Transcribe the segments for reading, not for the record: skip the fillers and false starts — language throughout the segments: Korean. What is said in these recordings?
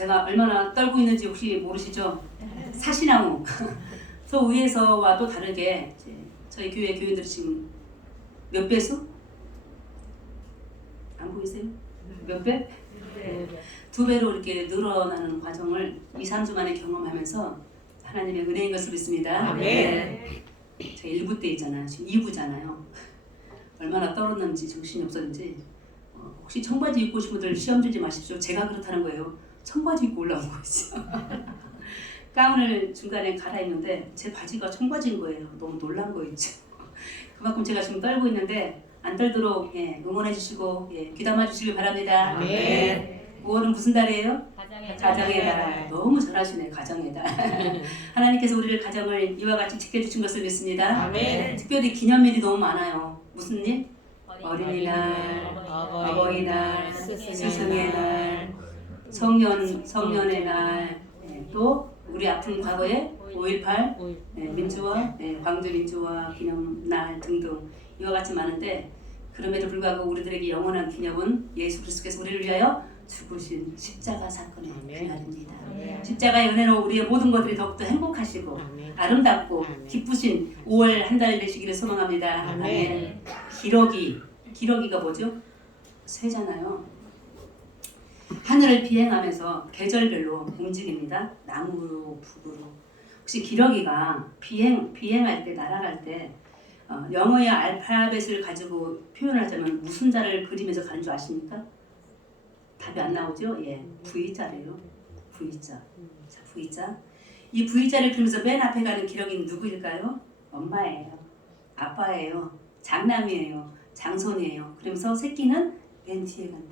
제가 얼마나 떨고 있는지 혹시 모르시죠? 사시나무. 저 위에서와 또 다르게 저희 교회 교인들이 지금 몇 배수? 안 보이세요? 몇 배? 네. 2배로 이렇게 늘어나는 과정을 2, 3주 만에 경험하면서 하나님의 은혜인 것을 믿습니다. 아멘. 저 1부 때 있잖아요. 지금 2부잖아요. 얼마나 떨었는지 정신이 없었는지. 혹시 청바지 입고 오신 분들 시험 들지 마십시오. 제가 그렇다는 거예요. 청바지 입고 올라온 거죠. 가운을 중간에 갈아입는데 제 바지가 청바지인 거예요. 너무 놀란 거 있죠. 그만큼 제가 지금 떨고 있는데 안 떨도록 응원해 주시고 귀담아 주시길 바랍니다. 아멘. 5월은 무슨 달이에요? 가정의 달. 달. 너무 잘하시네. 가정의 달. 하나님께서 우리를 가정을 이와 같이 지켜주신 것을 믿습니다. 아멘. 특별히 기념일이 너무 많아요. 무슨 일? 어린이날, 어버이날, 스승의 날, 성년의 날, 또 우리 아픈 과거에 5.18 민주화, 광주 민주화 기념날 등등 이와 같이 많은데 그럼에도 불구하고 우리들에게 영원한 기념은 예수 그리스도께서 우리를 위하여 죽으신 십자가 사건의 그날입니다. 십자가의 은혜로 우리의 모든 것들이 더욱더 행복하시고 아름답고 기쁘신 5월 한 달 되시기를 소망합니다. 아멘. 기러기가 뭐죠? 새잖아요. 하늘을 비행하면서 계절별로 움직입니다. 남으로 북으로. 혹시 기러기가 비행할 때 날아갈 때 영어의 알파벳을 가지고 표현을 하자면 무슨 자를 그리면서 가는 줄 아십니까? 답이 안 나오죠? 예, V자래요. V자. 자, V자. 이 V자를 그리면서 맨 앞에 가는 기러기는 누구일까요? 엄마예요. 아빠예요. 장남이에요. 장손이에요. 그러면서 새끼는 맨 뒤에 간대요.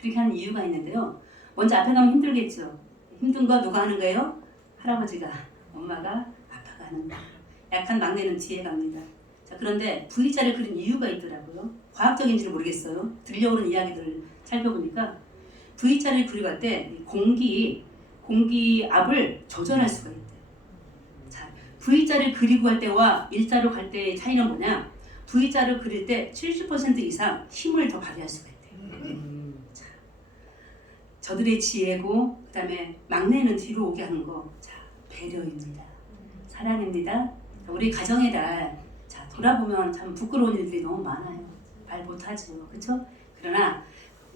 그렇게 하는 이유가 있는데요. 먼저 앞에 가면 힘들겠죠. 힘든 거 누가 하는 거예요? 할아버지가, 엄마가, 아빠가 하는 거. 약한 막내는 뒤에 갑니다. 자, 그런데 V자를 그린 이유가 있더라고요. 과학적인지는 모르겠어요. 들려오는 이야기들을 살펴보니까 V자를 그려갈 때 공기압을 조절할 수가 있대요. 자, V자를 그리고 갈 때와 일자로 갈 때의 차이는 뭐냐? V자를 그릴 때 70% 이상 힘을 더 발휘할 수가 있대요. 자, 저들의 지혜고 그다음에 막내는 뒤로 오게 하는 거. 자, 배려입니다. 사랑입니다. 우리 가정의 달. 자, 돌아보면 참 부끄러운 일들이 너무 많아요. 말 못하죠. 그렇죠? 그러나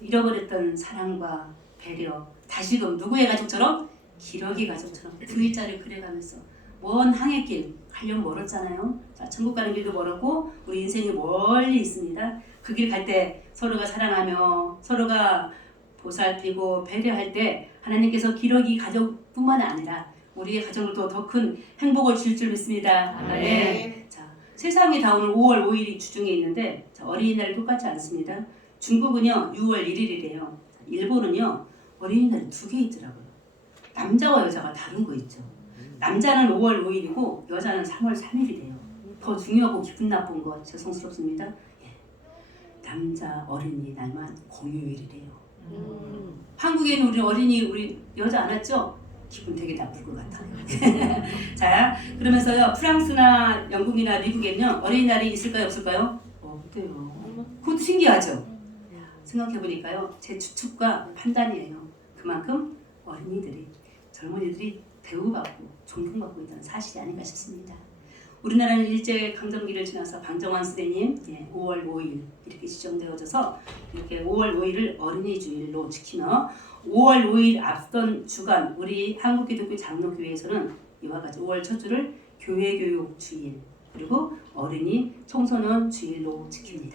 잃어버렸던 사랑과 배려 다시금 누구의 가족처럼? 기러기 가족처럼 V자를 그려가면서 먼 항해길 가려면 멀었잖아요. 자, 천국 가는 길도 멀었고 우리 인생이 멀리 있습니다. 그 길 갈 때 서로가 사랑하며 서로가 보살피고 배려할 때 하나님께서 기러기 가족뿐만 아니라 우리의 가정으로도 더 큰 행복을 줄 줄 믿습니다. 아멘. 자, 세상에 다 오늘 5월 5일이 주중에 있는데 자, 어린이날이 똑같지 않습니다. 중국은요 6월 1일이래요. 일본은요 어린이날이 2개 있더라고요. 남자와 여자가 다른 거 있죠. 남자는 5월 5일이고 여자는 3월 3일이래요. 더 중요하고 기분 나쁜 거 죄송스럽습니다. 남자 어린이날만 공휴일이래요. 한국에는 우리 여자 안 왔죠? 기분 되게 나쁠 것 같아요. 자, 그러면서요 프랑스나 영국이나 미국에는요 어린이날이 있을까요 없을까요? 없대요. 그것도 신기하죠? 생각해보니까요 제 추측과 판단이에요. 그만큼 어린이들이 젊은이들이 대우받고 존경받고 있다는 사실이 아닌가 싶습니다. 우리나라는 일제강점기를 지나서 방정환 선생님 5월 5일 이렇게 지정되어져서 이렇게 5월 5일을 어린이 주일로 지키며 5월 5일 앞선 주간 우리 한국기독교 장로교회에서는 이와 같이 5월 첫 주를 교회교육 주일 그리고 어린이 청소년 주일로 지킵니다.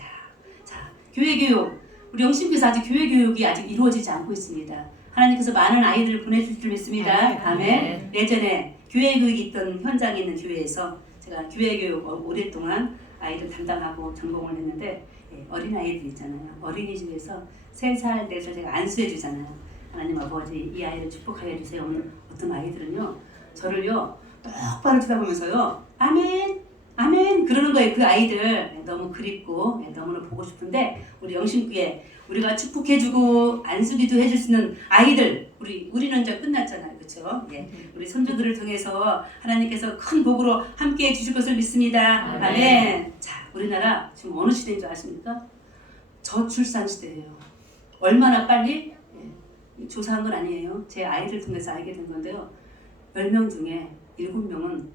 자, 교회교육 우리 영신교회에서 아직 교회교육이 아직 이루어지지 않고 있습니다. 하나님께서 많은 아이들을 보내줄 줄 믿습니다. 아멘. 예전에 교회교육이 있던 현장에 있는 교회에서 제가 교회교육 오랫동안 아이들 담당하고 전공을 했는데 어린아이들 있잖아요. 어린이집에서 3살, 4살 제가 안수해 주잖아요. 하나님 아버지 이 아이를 축복하여 주세요. 어떤 아이들은요 저를요 똑바로 쳐다보면서요 아멘 아멘 그러는 거예요. 그 아이들 너무 그립고 너무나 보고 싶은데 우리 영신교회 우리가 축복해주고 안수기도 해줄 수 있는 아이들 우리는 이제 끝났잖아요. 그렇죠? 우리 선조들을 통해서 하나님께서 큰 복으로 함께 해주실 것을 믿습니다. 아멘. 자, 우리나라 지금 어느 시대인 줄 아십니까? 저출산 시대예요. 얼마나 빨리 조사한 건 아니에요. 제 아이를 통해서 알게 된 건데요. 10명 중에 7명은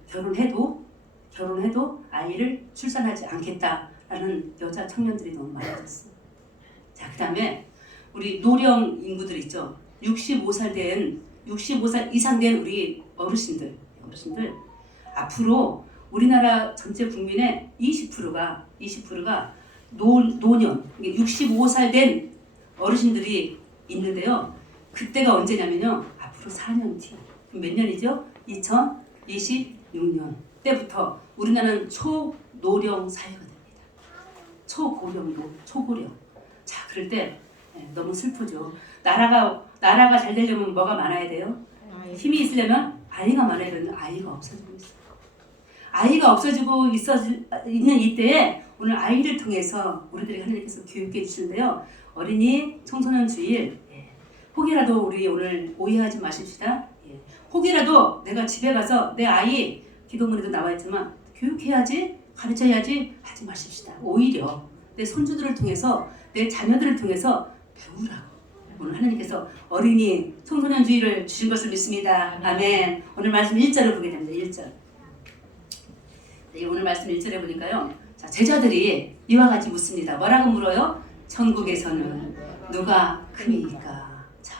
결혼해도 아이를 출산하지 않겠다라는 여자 청년들이 너무 많아졌어요. 자, 그 다음에 우리 노령 인구들 있죠. 65살 이상 된 우리 어르신들 앞으로 우리나라 전체 국민의 20%가 노년, 65살 된 어르신들이 있는데요. 그때가 언제냐면요. 앞으로 4년 뒤. 몇 년이죠? 2026년 때부터 우리나라는 초노령 사회가 됩니다. 초고령도 초고령. 자, 그럴 때 너무 슬프죠. 나라가 잘 되려면 뭐가 많아야 돼요? 힘이 있으려면 아이가 많아야 되는데 아이가 없어지고 있어요. 아이가 없어지고 있는 이때에 오늘 아이를 통해서 우리들이 하나님께서 교육해 주시는데요. 어린이 청소년 주일 혹이라도 우리 오늘 오해하지 마십시다. 혹이라도 내가 집에 가서 내 아이 기도문에도 나와 있지만 교육해야지 가르쳐야지 하지 마십시다. 오히려 내 손주들을 통해서 내 자녀들을 통해서 배우라고. 오늘 하나님께서 어린이 청소년 주일을 주신 것을 믿습니다. 아멘. 오늘 말씀 1절을 보게 됩니다. 1절. 네, 오늘 말씀 1절에 보니까요. 자, 제자들이 이와 같이 묻습니다. 뭐라고 물어요? 천국에서는 누가 크니까. 자,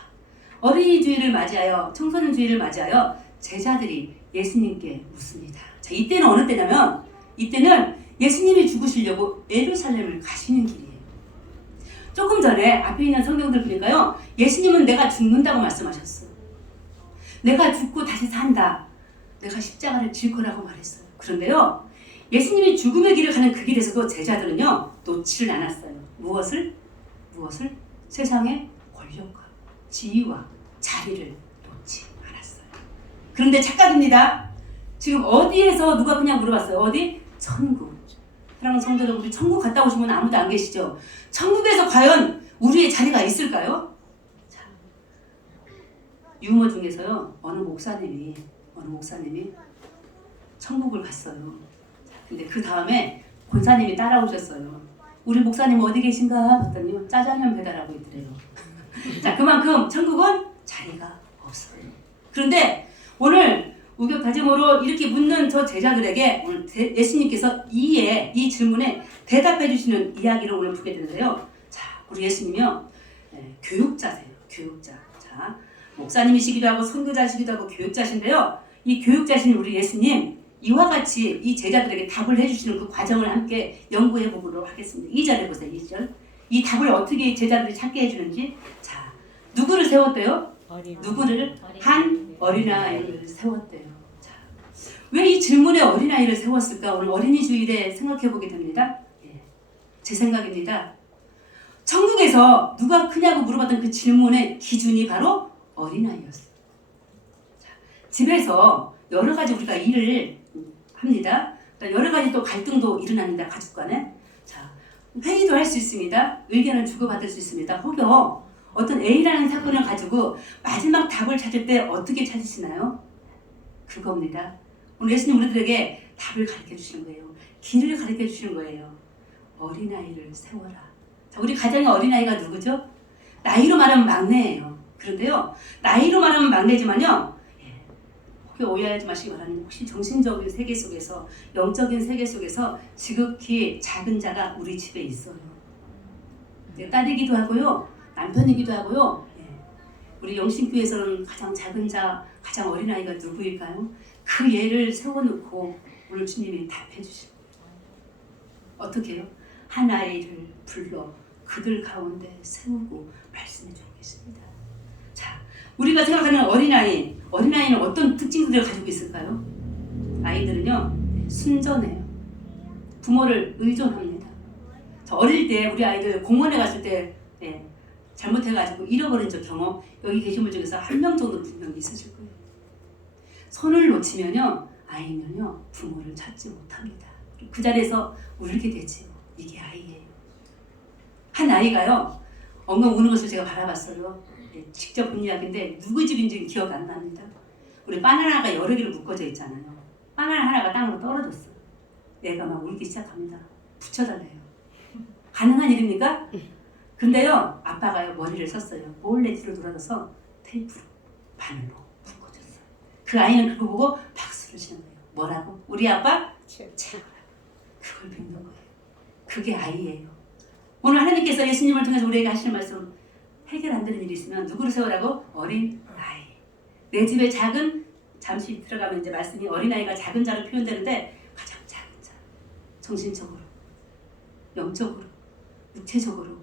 어린이 주일을 맞이하여 청소년 주일을 맞이하여 제자들이 예수님께 묻습니다. 자, 이때는 어느 때냐면 이때는 예수님이 죽으시려고 예루살렘을 가시는 길이에요. 조금 전에 앞에 있는 성경들 보니까요. 예수님은 내가 죽는다고 말씀하셨어요. 내가 죽고 다시 산다. 내가 십자가를 질 거라고 말했어요. 그런데요. 예수님이 죽음의 길을 가는 그 길에서도 제자들은요. 놓지를 않았어요. 무엇을? 세상의 권력과 지위와 자리를 놓지 않았어요. 그런데 착각입니다. 지금 어디에서 누가 그냥 물어봤어요. 어디? 천국. 사랑하는 성도 여러분, 우리 천국 갔다 오시면 아무도 안 계시죠? 천국에서 과연 우리의 자리가 있을까요? 자, 유머 중에서요. 어느 목사님이 천국을 갔어요. 근데 그 다음에 권사님이 따라오셨어요. 우리 목사님 어디 계신가 봤더니 짜장면 배달하고 있더래요. 자, 그만큼 천국은 자리가 없어요. 그런데 오늘 우격다짐으로 이렇게 묻는 저 제자들에게 오늘 예수님께서 이 질문에 대답해 주시는 이야기를 오늘 보게 되는데요. 자, 우리 예수님이요. 교육자세요. 교육자. 자, 목사님이시기도 하고 선교자시기도 하고 교육자신데요. 이 교육자신 우리 예수님 이와 같이 이 제자들에게 답을 해주시는 그 과정을 함께 연구해 보도록 하겠습니다. 2절에 보세요. 2절. 이 답을 어떻게 제자들이 찾게 해주는지. 자, 누구를 세웠대요? 누구를? 한 어린아이를 세웠대요. 자, 왜 이 질문에 어린아이를 세웠을까? 오늘 어린이 주일에 생각해 보게 됩니다. 제 생각입니다. 천국에서 누가 크냐고 물어봤던 그 질문의 기준이 바로 어린아이였어요. 자, 집에서 여러 가지 우리가 일을 합니다. 여러 가지 또 갈등도 일어납니다. 가족 간에. 자, 회의도 할 수 있습니다. 의견을 주고받을 수 있습니다. 혹여 어떤 A라는 사건을 가지고 마지막 답을 찾을 때 어떻게 찾으시나요? 그겁니다. 오늘 예수님 우리들에게 답을 가르쳐 주시는 거예요. 길을 가르쳐 주시는 거예요. 어린아이를 세워라. 자, 우리 가정의 어린아이가 누구죠? 나이로 말하면 막내예요. 그런데요. 나이로 말하면 막내지만요. 오해하지 마시기 바랍니다. 혹시 정신적인 세계 속에서 영적인 세계 속에서 지극히 작은 자가 우리 집에 있어요. 딸이기도 하고요. 남편이기도 하고요. 우리 영신교회에서는 가장 작은 자, 가장 어린아이가 누구일까요? 그 예를 세워놓고 오늘 주님이 답해 주시고 어떻게 해요? 한 아이를 불러 그들 가운데 세우고 말씀해 주고 계십니다. 자, 우리가 생각하는 어린아이는 어떤 특징들을 가지고 있을까요? 아이들은요, 순전해요. 부모를 의존합니다. 어릴 때 우리 아이들 공원에 갔을 때 잘못해가지고 잃어버린 적 경험 여기 계신 분 중에서 한 명 정도 분명히 있으실 거예요. 손을 놓치면요, 아이는요 부모를 찾지 못합니다. 그 자리에서 울게 되지요. 이게 아이예요. 한 아이가요 엉엉 우는 것을 제가 바라봤어요. 직접 본 이야기인데 누구 집인지 기억 안 납니다. 우리 바나나가 여러 개로 묶어져 있잖아요. 바나나 하나가 땅으로 떨어졌어요. 애가 막 울기 시작합니다. 붙여달래요. 가능한 일입니까? 근데요 아빠가요 머리를 썼어요. 몰래 뒤로 돌아서서 테이프로 바늘로 묶어줬어요. 그 아이는 그거 보고 박수를 치는 거예요. 뭐라고? 우리 아빠 최고다. 그걸 믿는 거예요. 그게 아이예요. 오늘 하나님께서 예수님을 통해서 우리에게 하시는 말씀, 해결 안 되는 일이 있으면 누구를 세우라고? 어린 아이. 내 집에 작은, 잠시 들어가면 이제 말씀이 어린아이가 작은 자로 표현되는데 가장 작은 자. 정신적으로, 영적으로, 육체적으로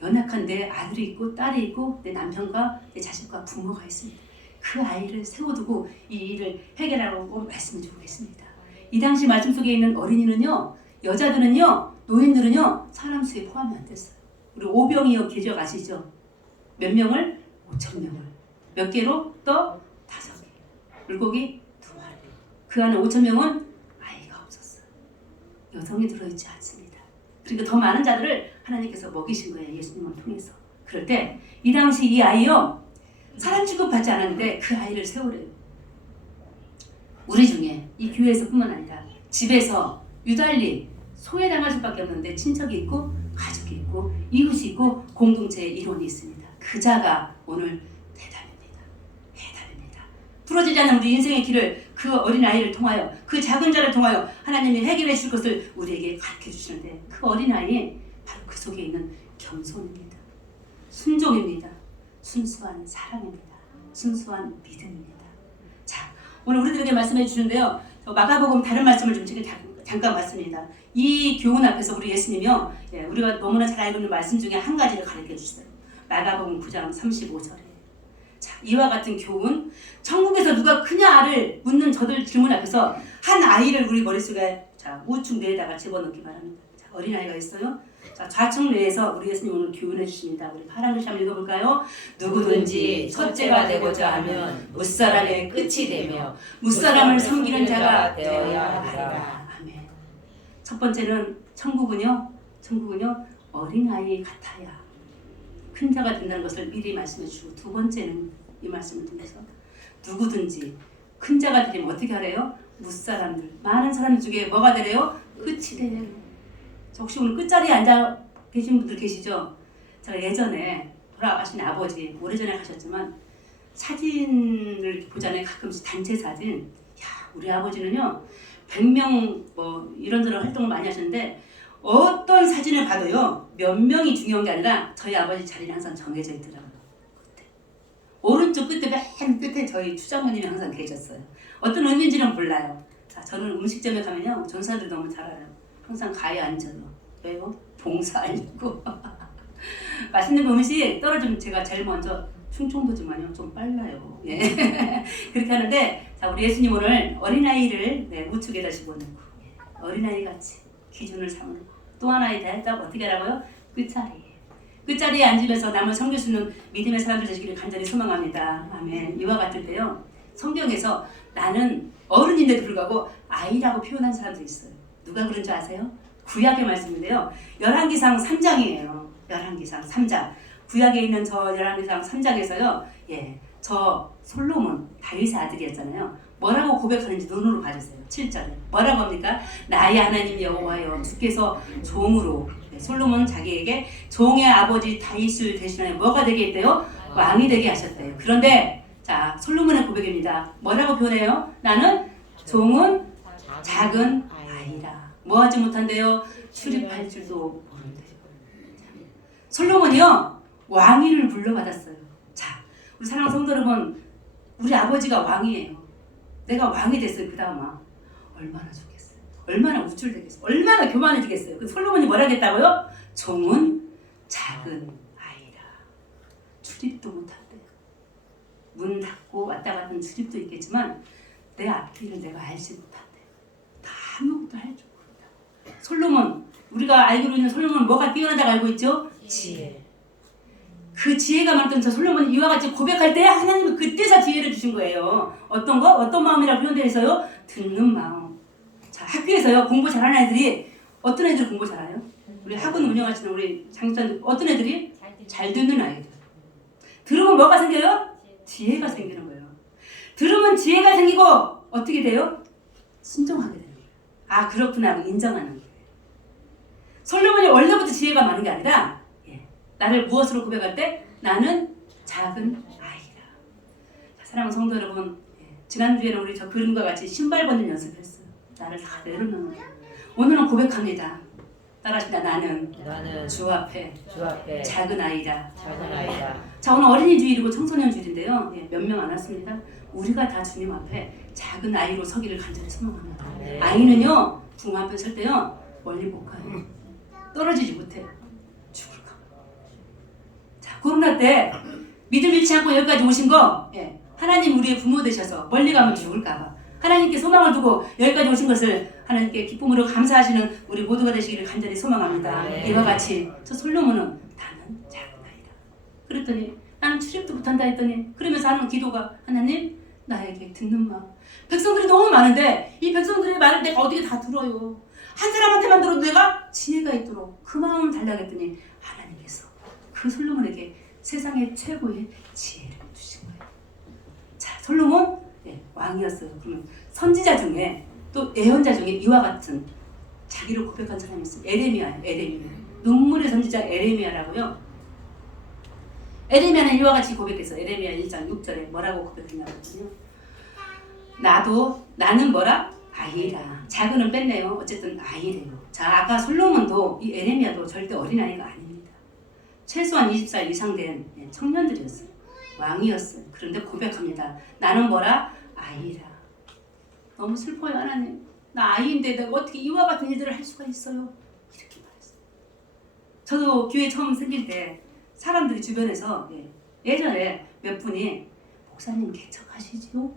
연약한 내 아들이 있고 딸이 있고 내 남편과 내 자식과 부모가 있습니다. 그 아이를 세워두고 이 일을 해결하라고 말씀을 주고 계십니다. 이 당시 말씀 속에 있는 어린이는요, 여자들은요, 노인들은요, 사람 수에 포함이 안 됐어요. 우리 오병이어 계적 아시죠? 몇 명을? 5,000명을. 몇 개로? 또 5개. 물고기 2마리. 그 안에 5,000명은 아이가 없었어요. 여성이 들어있지 않습니다. 그러니까 더 많은 자들을 하나님께서 먹이신 거예요. 예수님을 통해서. 그럴 때 이 당시 이 아이요, 사람 취급받지 않았는데 그 아이를 세우래요. 우리 중에 이 교회에서뿐만 아니라 집에서 유달리 소외당할 수밖에 없는데 친척이 있고 가족이 있고 이웃이 있고 공동체의 일원이 있습니다. 그 자가 오늘 대답입니다. 해답입니다. 풀어지지 않는 우리 인생의 길을 그 어린아이를 통하여, 그 작은 자를 통하여 하나님이 해결해 줄 것을 우리에게 가르쳐 주시는데, 그 어린아이 바로 그 속에 있는 겸손입니다. 순종입니다. 순수한 사랑입니다. 순수한 믿음입니다. 자, 오늘 우리들에게 말씀해 주시는데요, 마가복음 다른 말씀을 좀 잠깐 봤습니다. 이 교훈 앞에서 우리 예수님이요, 우리가 너무나 잘 알고 있는 말씀 중에 한 가지를 가르쳐 주셨어요. 마가복음 9장 35절에. 자, 이와 같은 교훈, 천국에서 누가 크냐를 묻는 저들 질문 앞에서 한 아이를 우리 머릿속에 우측 뇌에다가 집어넣기 바랍니다. 자, 어린아이가 있어요. 자, 좌측 뇌에서 우리 예수님 오늘 교훈해 주십니다. 우리 파란 글씨 한번 읽어볼까요? 누구든지 첫째가 되고자 하면 무사람의 끝이 되며 무사람을 섬기는 자가 되어야 하리라. 아멘. 첫 번째는 천국은요 어린아이 같아야 큰 자가 된다는 것을 미리 말씀해 주고, 두 번째는 이 말씀을 통해서 누구든지 큰 자가 되면 어떻게 하래요? 무사람들, 많은 사람 중에 뭐가 되래요? 끝이 되래요. 혹시 오늘 끝자리에 앉아 계신 분들 계시죠? 제가 예전에 돌아가신 아버지, 오래전에 가셨지만 사진을 보잖아요. 가끔씩 단체 사진. 야, 우리 아버지는요 100명 뭐 이런저런 활동을 많이 하셨는데, 어떤 사진을 봐도요 몇 명이 중요한 게 아니라 저희 아버지 자리는 항상 정해져 있더라고요. 끝에. 오른쪽 끝에 맨 끝에 저희 추장모님이 항상 계셨어요. 어떤 의미인지는 몰라요. 자, 저는 음식점에 가면요 전사들 너무 잘 알아요. 항상 가에 앉아요. 왜요? 봉사하려고. 맛있는 음식 떨어지면 제가 제일 먼저, 충청도지만요 좀 빨라요. 예. 그렇게 하는데, 자, 우리 예수님 오늘 어린아이를 우측에다 집어넣고 어린아이 같이 기준을 삼는 또 하나의 대답 어떻게 하라고요? 끝자리에. 끝자리에 앉으면서 남을 섬길 수 있는 믿음의 사람들 되시기를 간절히 소망합니다. 아멘. 이와 같을 때요, 성경에서 나는 어른인데도 불구하고 아이라고 표현한 사람도 있어요. 누가 그런 줄 아세요? 구약의 말씀인데요. 열왕기상 3장이에요. 열왕기상 3장. 구약에 있는 저 열왕기상 3장에서요. 저 솔로몬, 다윗의 아들이었잖아요. 뭐라고 고백하는지 눈으로 봐주세요. 7절에. 뭐라고 합니까? 나의 하나님 여호와여, 주께서 종으로, 솔로몬 자기에게 종의 아버지 다윗을 대신하여 뭐가 되게 했대요? 왕이 되게 하셨대요. 그런데 자, 솔로몬의 고백입니다. 뭐라고 표현해요? 나는 종은 작은 아이라. 뭐 하지 못한대요? 출입할 줄도 모른대요. 솔로몬이요 왕위를 물려받았어요. 자, 우리 사랑하는 성도 여러분, 우리 아버지가 왕이에요. 내가 왕이 됐어요. 그 다음 얼마나 좋겠어요. 얼마나 우쭐대겠어요. 얼마나 교만해지겠어요. 그 솔로몬이 뭐라 했다고요? 종은 작은 아이라. 출입도 못한대요. 문 닫고 왔다 갔다 하는 출입도 있겠지만 내 앞길을 내가 알지 못한대요. 다 아무것도 할 줄 모른다. 솔로몬, 우리가 알고 있는 솔로몬은 뭐가 뛰어나다고 알고 있죠? 지혜. 그 지혜가 많던 저 솔로몬이 이와 같이 고백할 때 하나님은 그때서 지혜를 주신 거예요. 어떤 거? 어떤 마음이라고 표현되어 있어요? 듣는 마음. 자, 학교에서요 공부 잘하는 애들이, 어떤 애들 공부 잘해요? 우리 학원 운영하시는 우리 장사님, 어떤 애들이? 잘 듣는 아이들. 들으면 뭐가 생겨요? 지혜가 생기는 거예요. 들으면 지혜가 생기고 어떻게 돼요? 순종하게 되는 거예요. 아, 그렇구나 하고 인정하는 거예요. 솔로몬이 원래부터 지혜가 많은 게 아니라 나를 무엇으로 고백할 때? 나는 작은 아이라. 사랑하는 성도 여러분, 지난주에는 우리 저 그림과 같이 신발 벗는 연습했어요. 나를 다 내려놓는 거예요. 오늘은 고백합니다. 따라하십니다. 나는 주 앞에 작은 아이다. 자, 오늘 어린이 주일이고 청소년 주일인데요. 몇 명 안 왔습니다. 우리가 다 주님 앞에 작은 아이로 서기를 간절히 소망합니다. 아이는요, 부모 앞에 설 때요, 멀리 못 가요. 떨어지지 못해요. 죽을까 봐. 자, 코로나 때 믿음 잃지 않고 여기까지 오신 거, 하나님 우리의 부모 되셔서 멀리 가면 죽을까 봐. 하나님께 소망을 두고 여기까지 오신 것을 하나님께 기쁨으로 감사하시는 우리 모두가 되시기를 간절히 소망합니다. 이와 같이 저 솔로몬은 나는 작은 아이다. 그랬더니 나는 출입도 못한다 했더니 그러면서 하는 기도가 하나님 나에게 듣는 마음. 백성들이 너무 많은데 이 백성들이 많을 때 어디에 다 들어요. 한 사람한테만 들어도 내가 지혜가 있도록 그 마음을 달라고 했더니 하나님께서 그 솔로몬에게 세상의 최고의 지혜를 주신 거예요. 자, 솔로몬 왕이었어요. 그러면 선지자 중에 또 예언자 중에 이와 같은 자기를 고백한 사람이 있어요. 에레미야예요. 에레미야. 눈물의 선지자 에레미야라고요. 에레미야는 이와 같이 고백했어요. 에레미야 1장 6절에 뭐라고 고백했냐면요. 나는 뭐라? 아이라. 작은은 뺐네요. 어쨌든 아이래요. 자, 아까 솔로몬도 이 에레미야도 절대 어린아이가 아닙니다. 최소한 20살 이상 된 청년들이었어요. 왕이었어요. 그런데 고백합니다. 나는 뭐라? 아이라. 너무 슬퍼요, 하나님. 나 아이인데 내가 어떻게 이와 같은 일들을 할 수가 있어요? 이렇게 말했어요. 저도 교회 처음 생길 때 사람들이 주변에서 예전에 몇 분이 목사님 개척하시지요?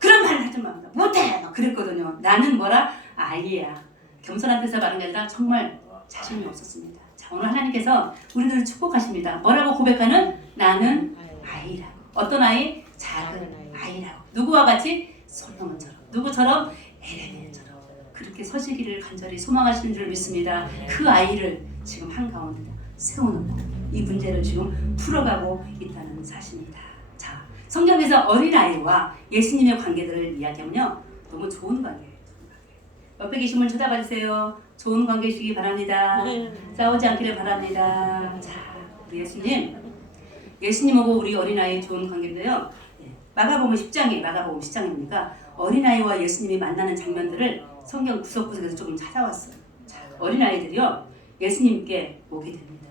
그런 말을 하지 마. 못해! 막 그랬거든요. 나는 뭐라? 아이야. 겸손한 데서 말한 게 아니라 정말 자신이 없었습니다. 자, 오늘 하나님께서 우리들을 축복하십니다. 뭐라고 고백하는? 나는 아이라고. 어떤 아이? 작은 아이라고. 누구와 같이? 솔로몬처럼. 누구처럼? 에레미야처럼. 그렇게 서시기를 간절히 소망하시는 줄 믿습니다. 그 아이를 지금 한가운데 세워놓고 이 문제를 지금 풀어가고 있다는 사실입니다. 자, 성경에서 어린아이와 예수님의 관계들을 이야기하면요, 너무 좋은 관계예요. 옆에 계신 분 쳐다봐 주세요. 좋은 관계시기 바랍니다. 싸우지 않기를 바랍니다. 자, 우리 예수님하고 우리 어린아이 좋은 관계인데요. 마가복음 10장입니다. 어린아이와 예수님이 만나는 장면들을 성경 구석구석에서 조금 찾아왔어요. 자, 어린아이들이요, 예수님께 오게 됩니다.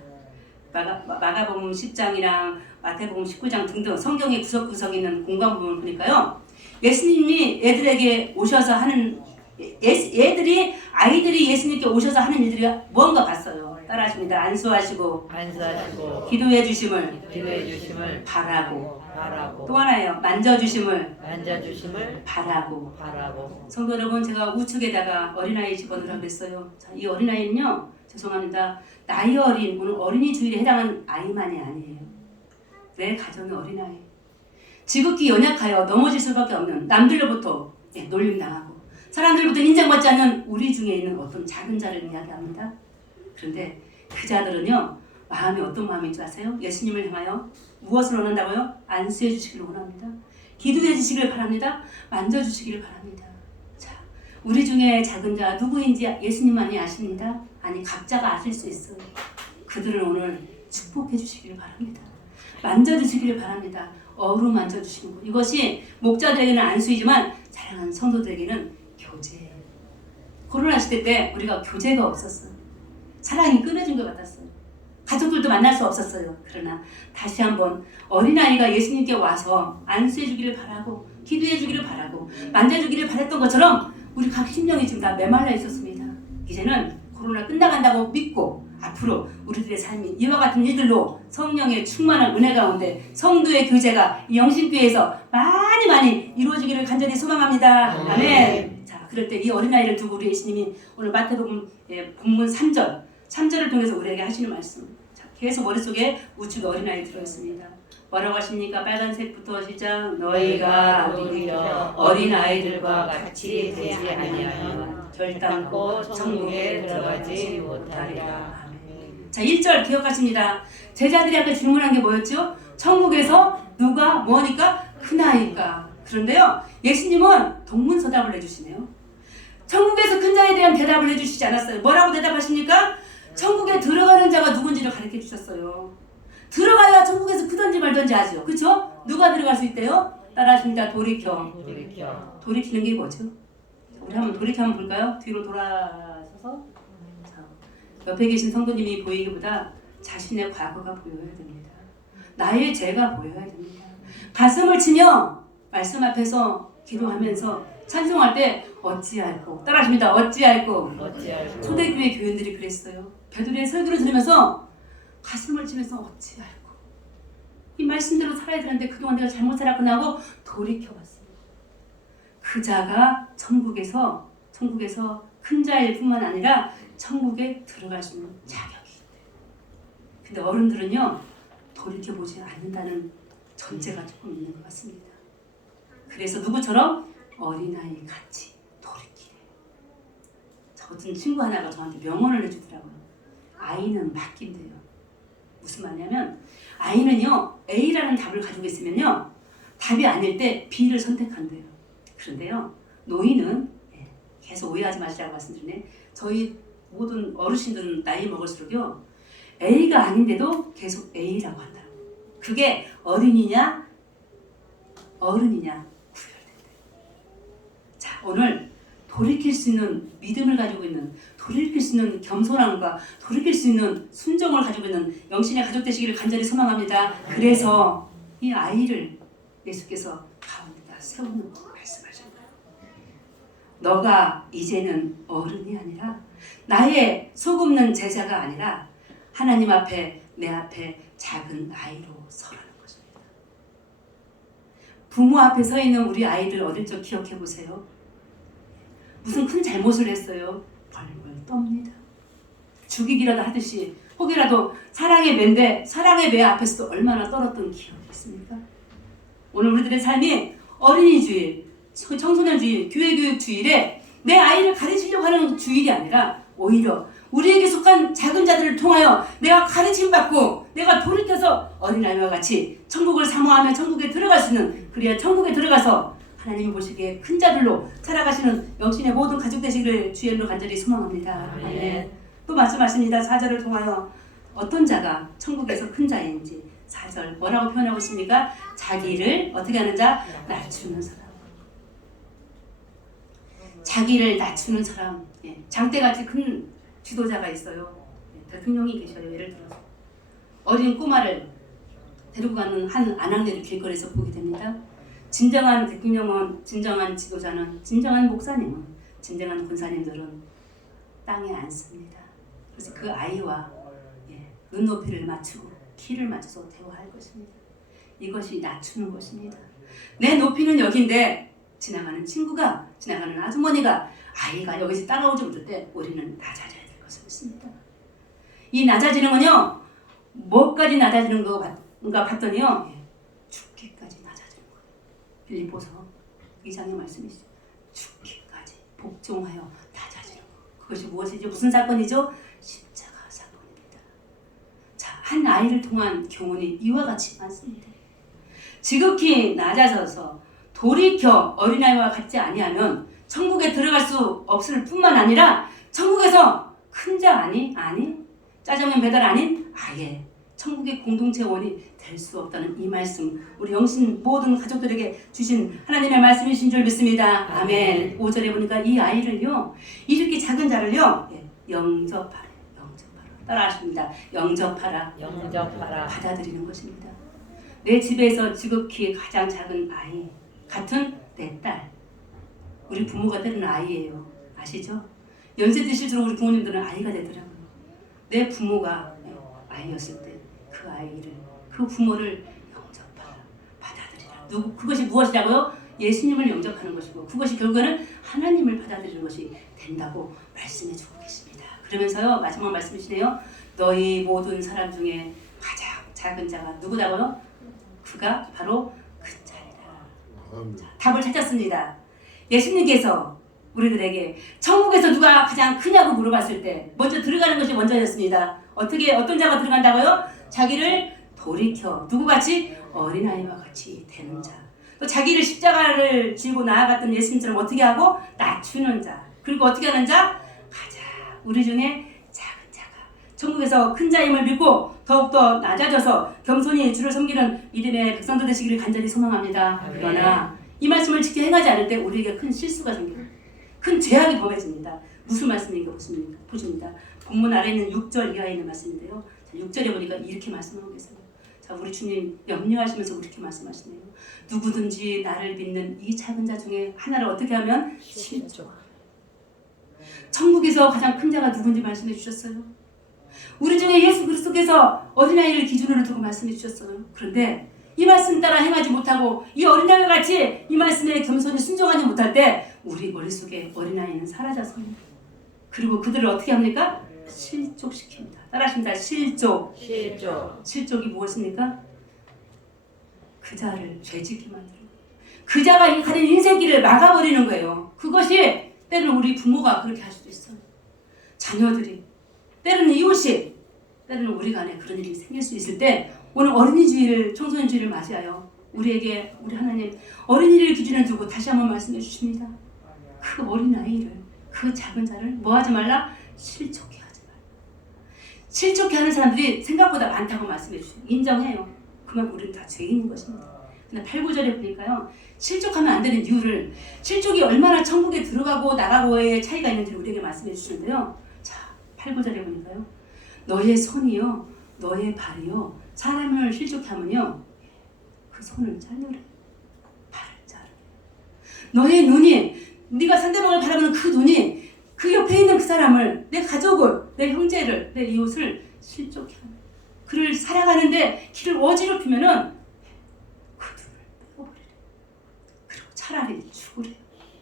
마가복음 10장이랑 마태복음 19장 등등 성경의 구석구석에 있는 공간 부분을 보니까요, 예수님이 애들에게 오셔서 하는 아이들이 예수님께 오셔서 하는 일들이 무언가 봤어요. 따라하십니다. 안수하시고 기도해 주심을 바라고 또 하나예요. 만져주심을 바라고. 성도 여러분, 제가 우측에다가 어린아이 집어넣으라고 했어요. 자, 이 어린아이는요, 죄송합니다, 나이 어린, 오늘 어린이 주일에 해당하는 아이만이 아니에요. 내 가정의 어린아이, 지극히 연약하여 넘어질 수밖에 없는, 남들로부터 놀림당하고 사람들부터 인정받지 않는 우리 중에 있는 어떤 작은 자를 이야기합니다. 그런데 그 자들은요, 마음이 어떤 마음인 줄 아세요? 예수님을 향하여 무엇을 원한다고요? 안수해 주시기를 원합니다. 기도해 주시기를 바랍니다. 만져 주시기를 바랍니다. 자, 우리 중에 작은 자 누구인지 예수님만이 아십니다. 아니, 각자가 아실 수 있어요. 그들을 오늘 축복해 주시기를 바랍니다. 만져 주시기를 바랍니다. 어루만져 주시는 것, 이것이 목자들에게는 안수이지만 사랑하는 성도들에게는 교제예요. 코로나 시대 때 우리가 교제가 없었어요. 사랑이 끊어진 것 같았어요. 가족들도 만날 수 없었어요. 그러나 다시 한번 어린아이가 예수님께 와서 안수해 주기를 바라고 기도해 주기를 바라고 만져주기를 바랬던 것처럼 우리 각 심령이 지금 다 메말라 있었습니다. 이제는 코로나 끝나간다고 믿고 앞으로 우리들의 삶이 이와 같은 일들로 성령의 충만한 은혜 가운데 성도의 교제가 영신교회에서 많이 이루어지기를 간절히 소망합니다. 아멘. 자, 그럴 때 이 어린아이를 두고 우리 예수님이 오늘 마태복음 본문 3절을 통해서 우리에게 하시는 말씀, 자, 계속 머릿속에 우측에 어린아이 들어있습니다. 뭐라고 하십니까? 빨간색부터 시작. 너희가 오히려 어린아이들과 같이 되지 아니하면 결단코 천국에 들어가지 못하리라. 자, 1절 기억하십니다. 제자들이 아까 질문한 게 뭐였죠? 천국에서 누가 뭐니까? 큰아이가. 그런데요, 예수님은 동문서답을 해주시네요. 천국에서 큰 자에 대한 대답을 해주시지 않았어요. 뭐라고 대답하십니까? 천국에 들어가는 자가 누군지를 가르쳐 주셨어요. 들어가야 천국에서 크든지 말든지 하죠. 그렇죠? 누가 들어갈 수 있대요? 따라하십니다. 돌이켜. 돌이키는 게 뭐죠? 우리 한번 돌이켜 한번 볼까요? 뒤로 돌아서서 자, 옆에 계신 성도님이 보이기보다 자신의 과거가 보여야 됩니다. 나의 죄가 보여야 됩니다. 가슴을 치며 말씀 앞에서 기도하면서 찬송할 때 어찌할꼬 따라하십니다. 어찌할꼬. 초대교회 교인들이 그랬어요. 베드로의 설교를 들으면서 가슴을 치면서 어찌할꼬 이 말씀대로 살아야 되는데 그동안 내가 잘못 살았구나 하고 돌이켜봤어요. 그 자가 천국에서 큰 자일 뿐만 아니라 천국에 들어갈 수 있는 자격이 있대요. 근데 어른들은요 돌이켜보지 않는다는 전제가 조금 있는 것 같습니다. 그래서 누구처럼 어린아이 같이 돌이키래. 저 어떤 친구 하나가 저한테 명언을 해주더라고요. 아이는 맡긴대요. 무슨 말이냐면 아이는요 A라는 답을 가지고 있으면요 답이 아닐 때 B를 선택한대요. 그런데요 노인은 계속 오해하지 마시라고 말씀드리네. 저희 모든 어르신들은 나이 먹을수록요 A가 아닌데도 계속 A라고 한다. 그게 어린이냐 어른이냐 구별된대요. 자 오늘 돌이킬 수 있는 믿음을 가지고 있는 돌이킬 수 있는 겸손함과 돌이킬 수 있는 순종을 가지고 있는 영신의 가족 되시기를 간절히 소망합니다. 그래서 이 아이를 예수께서 가운데다 세우는 말씀하셨어요. 너가 이제는 어른이 아니라 나의 소금는 제자가 아니라 하나님 앞에 내 앞에 작은 아이로 서라는 것입니다. 부모 앞에 서 있는 우리 아이들 어릴 적 기억해 보세요. 무슨 큰 잘못을 했어요. 벌벌 떱니다. 죽이기라도 하듯이 혹이라도 사랑의 매인데 사랑의 매 앞에서도 얼마나 떨었던 기억이 있습니까? 오늘 우리들의 삶이 어린이주일, 청소년주일, 교회교육주일에 내 아이를 가르치려고 하는 주일이 아니라 오히려 우리에게 속한 작은 자들을 통하여 내가 가르침받고 내가 돌이켜서 어린아이와 같이 천국을 사모하며 천국에 들어갈 수 있는 그래야 천국에 들어가서 하나님이 보시기에 큰 자들로 살아가시는 영신의 모든 가족 되시기를 주의 이름으로 간절히 소망합니다. 아멘. 또 말씀하십니다. 4절을 통하여 어떤 자가 천국에서 큰 자인지 4절 뭐라고 표현하고 있습니까? 자기를 어떻게 하는 자? 낮추는 사람. 자기를 낮추는 사람. 장대같이 큰 지도자가 있어요. 대통령이 계셔요. 예를 들어서 어린 꼬마를 데리고 가는 한 아낙네를 길거리에서 보게 됩니다. 진정한 대통령은, 진정한 지도자는, 진정한 목사님은, 진정한 권사님들은 땅에 앉습니다. 그래서 그 아이와 눈높이를 맞추고 키를 맞춰서 대화할 것입니다. 이것이 낮추는 것입니다. 내 높이는 여기인데 지나가는 친구가, 지나가는 아주머니가, 아이가 여기서 따라오지 못할 때 우리는 낮아져야 될 것을 믿습니다. 이 낮아지는 건요, 뭐까지 낮아지는 건가 봤더니요, 죽기까지 낮아지는 거예요. 빌립보서 2장의 말씀이시죠. 죽기까지 복종하여 낮아지는 것. 그것이 무엇이죠? 무슨 사건이죠? 십자가 사건입니다. 자, 한 아이를 통한 교훈이 이와 같이 많습니다. 지극히 낮아져서 돌이켜 어린아이와 같지 아니하면 천국에 들어갈 수 없을 뿐만 아니라 천국에서 큰 자 아니 짜장면 배달 아닌 아예 천국의 공동체원이 될 수 없다는 이 말씀, 우리 영신 모든 가족들에게 주신 하나님의 말씀이신 줄 믿습니다. 아멘. 5절에 보니까 이 아이를요, 이렇게 작은 자를요, 영접하라. 따라하십니다. 영접하라. 받아들이는 것입니다. 내 집에서 지극히 가장 작은 아이 같은 내 딸, 우리 부모가 때리는 아이예요. 아시죠? 연세 드실수록 우리 부모님들은 아이가 되더라고요. 내 부모가 아이였을 때 그 아이를, 그 부모를 영접하라, 받아들이라. 그것이 무엇이라고요? 예수님을 영접하는 것이고 그것이 결국에는 하나님을 받아들이는 것이 된다고 말씀해 주고 계십니다. 그러면서요, 마지막 말씀이시네요. 너희 모든 사람 중에 가장 작은 자가 누구다고요? 그가 바로 큰 자이다. 자, 답을 찾았습니다. 예수님께서 우리들에게 천국에서 누가 가장 크냐고 물어봤을 때 먼저 들어가는 것이 먼저였습니다. 어떤 자가 들어간다고요? 자기를 돌이켜 누구같이? 어린아이와 같이 되는 자. 또 자기를 십자가를 지고 나아갔던 예수님처럼 어떻게 하고? 낮추는 자. 그리고 어떻게 하는 자? 가자. 우리 중에 작은 자가 천국에서 큰 자임을 믿고 더욱더 낮아져서 겸손히 주를 섬기는 믿음의 백성들 되시기를 간절히 소망합니다. 그러나 이 말씀을 지켜 행하지 않을 때 우리에게 큰 실수가 생겨요. 큰 죄악이 범해집니다. 무슨 말씀인가 보십니다. 본문 아래에 있는 6절 이하에 있는 말씀인데요. 6절에 보니까 이렇게 말씀하고 계세요. 자, 우리 주님 염려하시면서 이렇게 말씀하시네요. 누구든지 나를 믿는 이 작은 자 중에 하나를 어떻게 하면 실족. 천국에서 가장 큰 자가 누군지 말씀해 주셨어요. 우리 중에 예수 그리스도께서 어린아이를 기준으로 두고 말씀해 주셨어요. 그런데 이 말씀 따라 행하지 못하고 이 어린아이와 같이 이 말씀에 겸손히 순종하지 못할 때 우리 머릿속에 어린아이는 사라졌습니다. 그리고 그들을 어떻게 합니까? 실족시킵니다. 따라하십니다. 실족. 실족이 무엇입니까? 그 자를 죄짓게 만드는 거예요. 그 자가 가진 인생길을 막아버리는 거예요. 그것이 때로는 우리 부모가 그렇게 할 수도 있어요. 자녀들이, 때로는 이웃이, 때로는 우리 간에 그런 일이 생길 수 있을 때 오늘 어린이 주일을, 청소년 주일을 맞이하여 우리에게 우리 하나님 어린이를 기준에 두고 다시 한번 말씀해 주십니다. 그 어린아이를, 그 작은 자를 뭐 하지 말라? 실족해 하지 말라. 실족해 하는 사람들이 생각보다 많다고 말씀해 주세요. 인정해요. 그만큼 우리는 다 죄인인 것입니다. 근데 8, 9절에 보니까요. 실족하면 안 되는 이유를, 실족이 얼마나 천국에 들어가고 나가고의 차이가 있는지 우리에게 말씀해 주시는데요. 자, 8, 9절에 보니까요. 너의 손이요, 너의 발이요, 사람을 실족해 하면요, 그 손을 자르래. 발을 자르래. 너의 눈이, 네가 상대방을 바라보는 그 눈이 그 옆에 있는 그 사람을, 내 가족을, 내 형제를, 내 이웃을 실족해 하는, 그를 살아가는데 길을 어지럽히면은 그 눈을 빼버리래. 그리고 차라리 죽으래.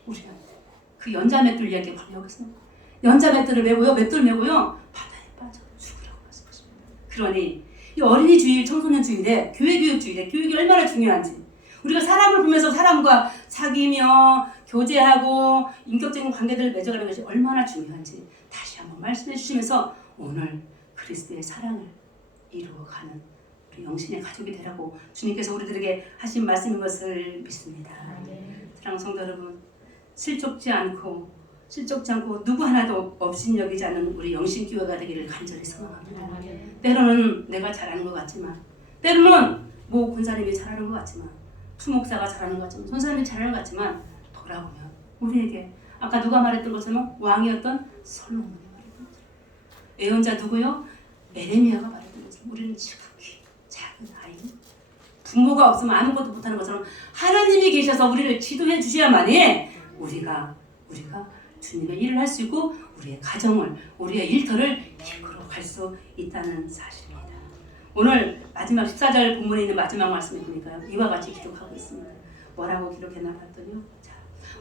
우리한테 그 연자맷돌 이야기 바로 여기서 연자맷돌을 메고요, 맷돌 메고요, 바다에 빠져 죽으라고 말씀하십니다. 그러니 이 어린이 주일, 청소년 주일에, 교회 교육 주일에 교육이 얼마나 중요한지, 우리가 사람을 보면서 사람과 사귀며 교제하고 인격적인 관계들을 맺어가는 것이 얼마나 중요한지 다시 한번 말씀해 주시면서 오늘 그리스도의 사랑을 이루어가는 우리 영신의 가족이 되라고 주님께서 우리들에게 하신 말씀인 것을 믿습니다. 사랑하는 성도 여러분, 실족지 않고 누구 하나도 없인 여기지 않는 우리 영신교회가 되기를 간절히 소망합니다. 때로는 내가 잘하는 것 같지만, 때로는 모 권사님이 잘하는 것 같지만, 추목사가 잘하는 것 같지만, 선사님이 잘하는 것 같지만, 돌아보면 우리에게 아까 누가 말했던 것처럼 왕이었던 솔로몬이 말했던 것처럼, 예언자 누구요? 에레미야가 말했던 것처럼 우리는 지극히 작은 아이, 부모가 없으면 아무것도 못하는 것처럼 하나님이 계셔서 우리를 지도해 주셔야만이 우리가 주님의 일을 할 수 있고 우리의 가정을, 우리의 일터를 이끌어갈 수 있다는 사실입니다. 오늘 마지막 14절 본문에 있는 마지막 말씀을 보니까요, 이와 같이 기록하고 있습니다. 뭐라고 기록했나 봤더니요. 자,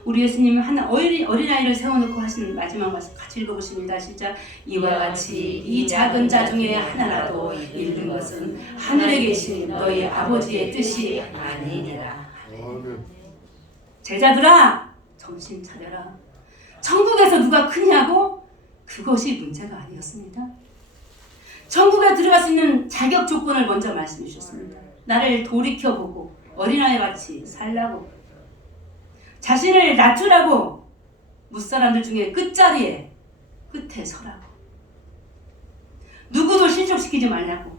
우리 예수님은 하나 어린아이를 세워놓고 하신 마지막 말씀 같이 읽어보십니다. 시작. 이와 같이 이 작은 자 중에 하나라도 잃는 것은 하늘에 계신 너희 아버지의 뜻이 아니니라. 제자들아, 정신 차려라. 천국에서 누가 크냐고? 그것이 문제가 아니었습니다. 천국에 들어갈 수 있는 자격 조건을 먼저 말씀해 주셨습니다. 나를 돌이켜보고 어린아이 같이 살라고, 자신을 낮추라고, 무사람들 중에 끝자리에 끝에 서라고, 누구도 실족시키지 말라고.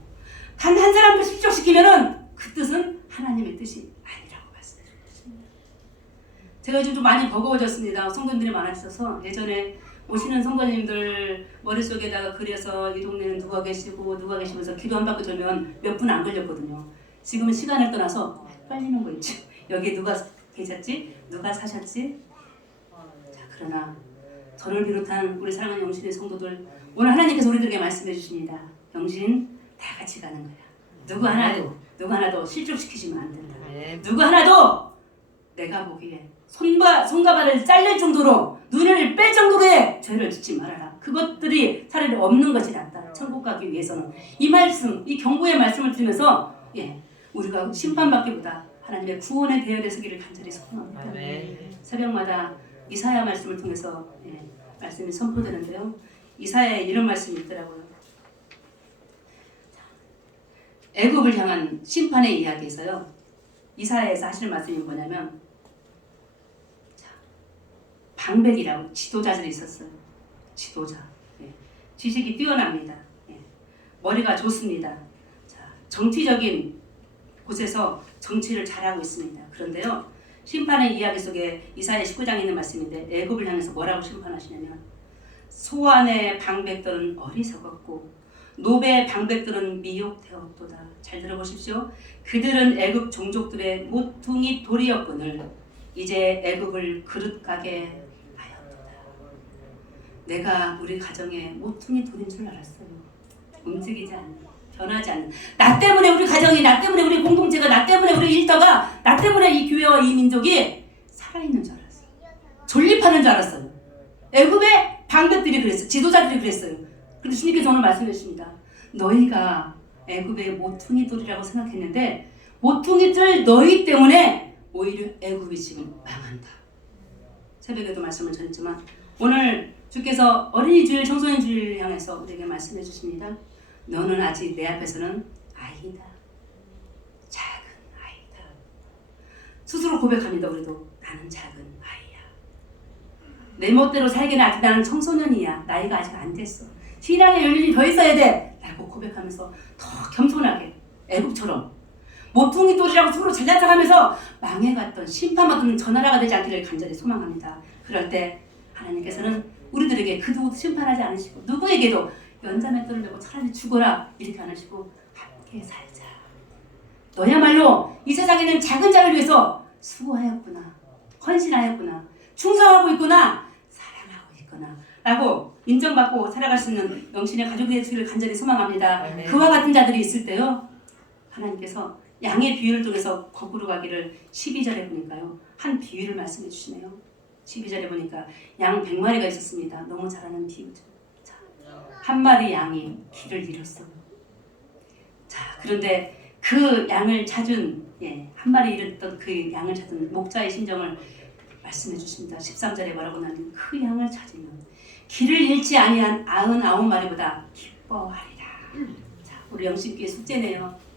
단 한 사람도 실족시키면은 그 뜻은 하나님의 뜻이 아니라고 말씀해 주셨습니다. 제가 요즘 좀 많이 버거워졌습니다. 성도님들이 많아지셔서 예전에 오시는 성도님들 머릿속에다가 그려서 이 동네는 누가 계시고 누가 계시면서 기도 한 바퀴 돌면 몇 분 안 걸렸거든요. 지금은 시간을 떠나서 헷갈리는 거 있죠. 여기 누가 계셨지? 누가 사셨지? 자, 그러나 저를 비롯한 우리 사랑하는 영신의 성도들, 오늘 하나님께서 우리들에게 말씀해 주십니다. 영신 다 같이 가는 거야. 누구 하나도 실족시키시면 안 된다. 누구 하나도 내가 보기에 손과 발을 잘릴 정도로, 눈을 뺄 정도로의 죄를 짓지 말아라. 그것들이 차라리 없는 것이 낫다. 천국 가기 위해서는. 이 말씀, 이 경고의 말씀을 들으면서 우리가 심판받기보다 하나님의 구원의 대열에 서기를 간절히 소망합니다. 새벽마다 이사야 말씀을 통해서 말씀이 선포되는데요. 이사야에 이런 말씀이 있더라고요. 애굽을 향한 심판의 이야기에서요, 이사야에서 하시는 말씀이 뭐냐면, 방백이라고 지도자들이 있었어요. 지도자. 지식이 뛰어납니다. 머리가 좋습니다. 자, 정치적인 곳에서 정치를 잘하고 있습니다. 그런데요, 심판의 이야기 속에 이사야 19장에 있는 말씀인데 애굽을 향해서 뭐라고 심판하시냐면 소안의 방백들은 어리석었고 노베의 방백들은 미혹되었도다. 잘 들어보십시오. 그들은 애굽 종족들의 모퉁이 돌이었거늘 이제 애굽을 그릇가게 하였도다. 내가 우리 가정의 모퉁이 돌인 줄 알았어요. 움직이지 않는, 변하지 않는, 나 때문에 우리 가정이, 나 때문에 우리 공동체가, 나 때문에 우리 일터가, 나 때문에 이 교회와 이 민족이 살아있는 줄 알았어요. 존립하는 줄 알았어요. 애굽의 방백들이 그랬어요. 지도자들이 그랬어요. 근데 주님께서 오늘 말씀해 주십니다. 너희가 애굽의 모퉁이 돌이라고 생각했는데 모퉁이 돌 너희 때문에 오히려 애굽이 지금 망한다. 새벽에도 말씀을 전했지만 오늘 주께서 어린이 주일, 청소년 주일을 향해서 우리에게 말씀해 주십니다. 너는 아직 내 앞에서는 아이다. 작은 아이다. 스스로 고백합니다. 우리도 나는 작은 아이야. 내 멋대로 살기는 아직 나는 청소년이야. 나이가 아직 안 됐어. 신앙의 연륜이 더 있어야 돼. 라고 고백하면서 더 겸손하게 애국처럼 모퉁이 돌이라고 서로 잘자랑하면서 망해갔던 심판받는 저 나라가 되지 않기를 간절히 소망합니다. 그럴 때 하나님께서는 우리들에게 그 누구도 심판하지 않으시고 누구에게도 연자맷돌을 메고 차라리 죽어라 이렇게 안 하시고 함께 살자. 너야말로 이 세상에는 작은 자를 위해서 수고하였구나. 헌신하였구나. 충성하고 있구나. 사랑하고 있구나. 라고 인정받고 살아갈 수 있는 영신의 가족이 되시기를 간절히 소망합니다. 아멘. 그와 같은 자들이 있을 때요. 하나님께서 양의 비유를 통해서 거꾸로 가기를 12절에 보니까요. 한 비유를 말씀해 주시네요. 12절에 보니까 양 100마리가 있었습니다. 너무 잘 아는 비유죠. 자, 한 마리 양이 길을 잃었어. 자, 그런데 그 양을 찾은 한 마리 잃었던 그 양을 찾은 목자의 심정을 말씀해 주십니다. 13절에 뭐라고 나면 그 양을 찾으면 길을 잃지 아니한 99마리보다 기뻐하리라. 자, 우리 영신교회 숙제네요.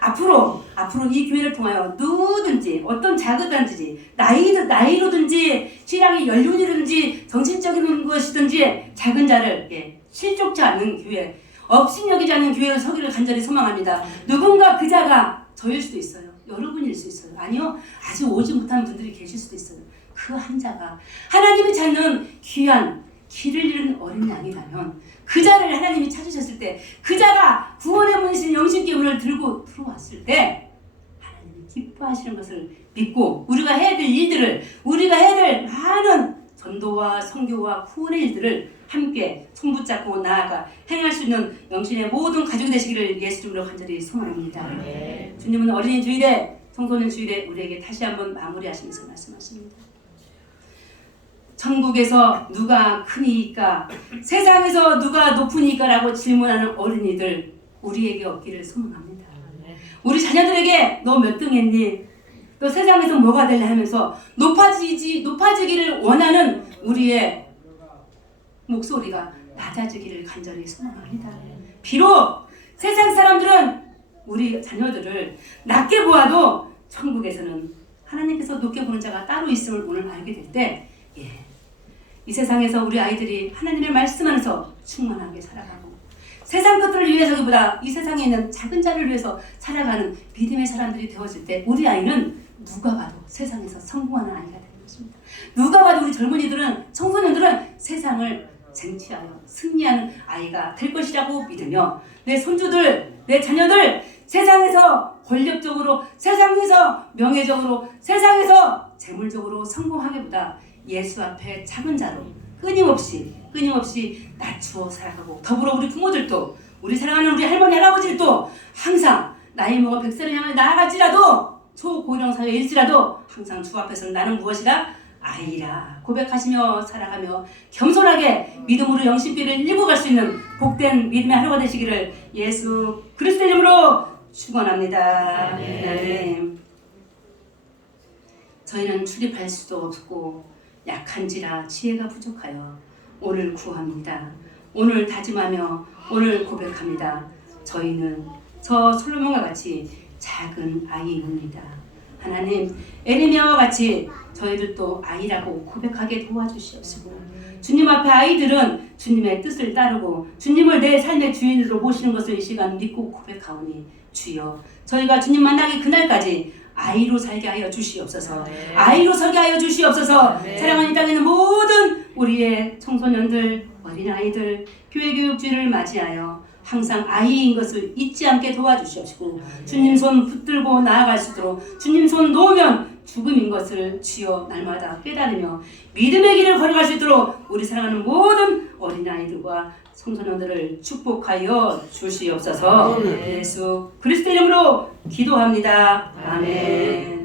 앞으로 이 교회를 통하여 누구든지 어떤 자그든지 나이로든지 신앙의 연륜이든지 정신적인 것이든지 작은 자를 실족치 않는 교회, 업신여기지 않는 교회로 서기를 간절히 소망합니다. 누군가 그 자가 저일 수도 있어요. 여러분일 수 있어요. 아니요, 아직 오지 못한 분들이 계실 수도 있어요. 그 한 자가 하나님이 찾는 귀한 길을 잃은 어린 양이라면 그 자를 하나님이 찾으셨을 때 그 자가 구원의 문이신 영신교회 문을 들고 들어왔을 때 하나님이 기뻐하시는 것을 믿고 우리가 해야 될 일들을, 우리가 해야 될 많은 전도와 선교와 구원의 일들을 함께 손붙잡고 나아가 행할 수 있는 영신의 모든 가족이 되시기를 예수 이름으로 간절히 소망합니다. 네. 주님은 어린이 주일에, 청소년 주일에 우리에게 다시 한번 마무리하시면서 말씀하십니다. 천국에서 누가 크니까, 세상에서 누가 높으니까 라고 질문하는 어린이들 우리에게 없기를 소망합니다. 우리 자녀들에게 너 몇 등 했니? 너 세상에서 뭐가 될래? 하면서 높아지기를 원하는 우리의 목소리가 낮아지기를 간절히 소망합니다. 비록 세상 사람들은 우리 자녀들을 낮게 보아도 천국에서는 하나님께서 높게 보는 자가 따로 있음을 오늘 알게 될 때 이 세상에서 우리 아이들이 하나님의 말씀 안에서 충만하게 살아가고 세상 것들을 위해서보다 이 세상에 있는 작은 자를 위해서 살아가는 믿음의 사람들이 되어질 때 우리 아이는 누가 봐도 세상에서 성공하는 아이가 되는 것입니다. 누가 봐도 우리 젊은이들은, 청소년들은 세상을 쟁취하여 승리하는 아이가 될 것이라고 믿으며 내 손주들, 내 자녀들 세상에서 권력적으로, 세상에서 명예적으로, 세상에서 재물적으로 성공하기보다 예수 앞에 작은 자로 끊임없이 낮추어 살아가고, 더불어 우리 부모들도, 우리 사랑하는 우리 할머니 할아버지들도 항상 나이 먹어 100세를 향해 나아갈지라도, 초고령 사회일지라도 항상 주 앞에서는 나는 무엇이라? 아이라 고백하시며 살아가며 겸손하게 믿음으로 영신교회를 일구 갈 수 있는 복된 믿음의 하루가 되시기를 예수 그리스도의 이름으로 축원합니다. 네. 저희는 출입할 수도 없고 약한지라 지혜가 부족하여 오늘 구합니다. 오늘 다짐하며 오늘 고백합니다. 저희는 저 솔로몬과 같이 작은 아이입니다. 하나님, 에레미야와 같이 저희들도 아이라고 고백하게 도와주시옵시고 주님 앞에 아이들은 주님의 뜻을 따르고 주님을 내 삶의 주인으로 모시는 것을 이 시간 믿고 고백하오니 주여 저희가 주님 만나기 그날까지 아이로 살게 하여 주시옵소서. 아이로 서게 하여 주시옵소서. 사랑하는 이 땅에 있는 모든 우리의 청소년들, 어린아이들, 교회교육주일을 맞이하여 항상 아이인 것을 잊지 않게 도와주시옵시고 주님 손 붙들고 나아갈 수 있도록 주님 손 놓으면 죽음인 것을 주여 날마다 깨달으며 믿음의 길을 걸어갈 수 있도록 우리 사랑하는 모든 어린아이들과 청소년들을 축복하여 주시옵소서. 예수 그리스도 이름으로 기도합니다. 아멘.